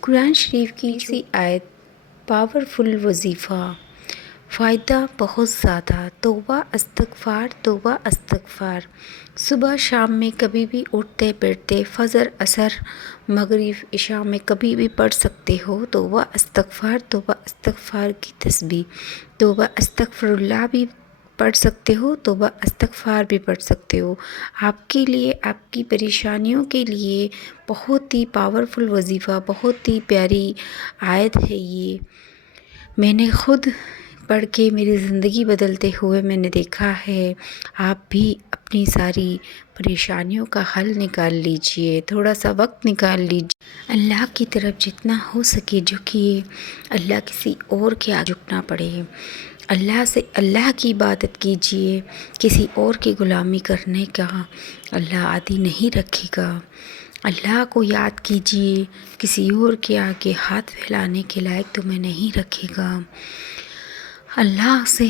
قرآن شریف کی سی آیت پاورفل وظیفہ، فائدہ بہت زیادہ۔ توبہ استغفار، توبہ استغفار۔ صبح شام میں کبھی بھی اٹھتے بیٹھتے، فجر عصر مغرب عشاء میں کبھی بھی پڑھ سکتے ہو۔ توبہ استغفار کی تسبیح، توبہ استغفر اللہ بھی پڑھ سکتے ہو، توبہ استغفار بھی پڑھ سکتے ہو۔ آپ کے لیے، آپ کی پریشانیوں کے لیے بہت ہی پاورفل وظیفہ، بہت ہی پیاری آیت ہے یہ۔ میں نے خود پڑھ کے میری زندگی بدلتے ہوئے میں نے دیکھا ہے۔ آپ بھی اپنی ساری پریشانیوں کا حل نکال لیجئے، تھوڑا سا وقت نکال لیجئے، اللہ کی طرف جتنا ہو سکے جھکیے۔ اللہ کسی اور کے آگے جھکنا پڑے، اللہ سے اللہ کی عبادت کیجئے۔ کسی اور کی غلامی کرنے کا اللہ عادی نہیں رکھے گا۔ اللہ کو یاد کیجئے، کسی اور کے آگے ہاتھ پھیلانے کے لائق تمہیں نہیں رکھے گا۔ اللہ سے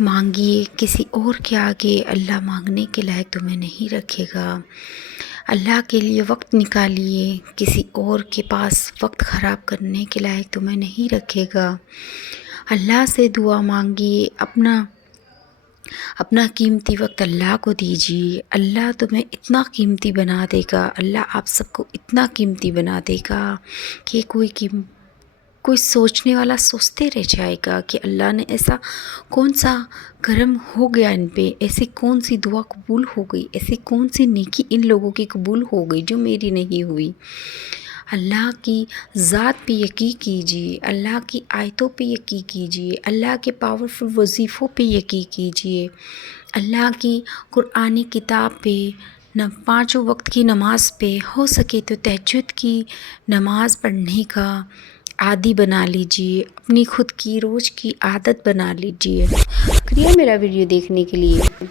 مانگیے، کسی اور کے آگے اللہ مانگنے کے لائق تمہیں نہیں رکھے گا۔ اللہ کے لیے وقت نکالیے، کسی اور کے پاس وقت خراب کرنے کے لائق تمہیں نہیں رکھے گا۔ اللہ سے دعا مانگیے، اپنا قیمتی وقت اللہ کو دیجیے۔ اللہ تمہیں اتنا قیمتی بنا دے گا، اللہ آپ سب کو اتنا قیمتی بنا دے گا کہ کوئی سوچنے والا سوچتے رہ جائے گا کہ اللہ نے ایسا کون سا کرم ہو گیا ان پہ، ایسی کون سی دعا قبول ہو گئی، ایسی کون سی نیکی ان لوگوں کی قبول ہو گئی جو میری نہیں ہوئی۔ اللہ کی ذات پہ یقین کیجیے، اللہ کی آیتوں پہ یقین کیجیے، اللہ کے پاورفل وظیفوں پہ یقین کیجیے، اللہ کی قرآنی کتاب پہ، پانچوں وقت کی نماز پہ، ہو سکے تو تہجد کی نماز پڑھنے کا عادی بنا لیجیے، اپنی خود کی روز کی عادت بنا لیجیے۔ شکریہ میرا ویڈیو دیکھنے کے لیے۔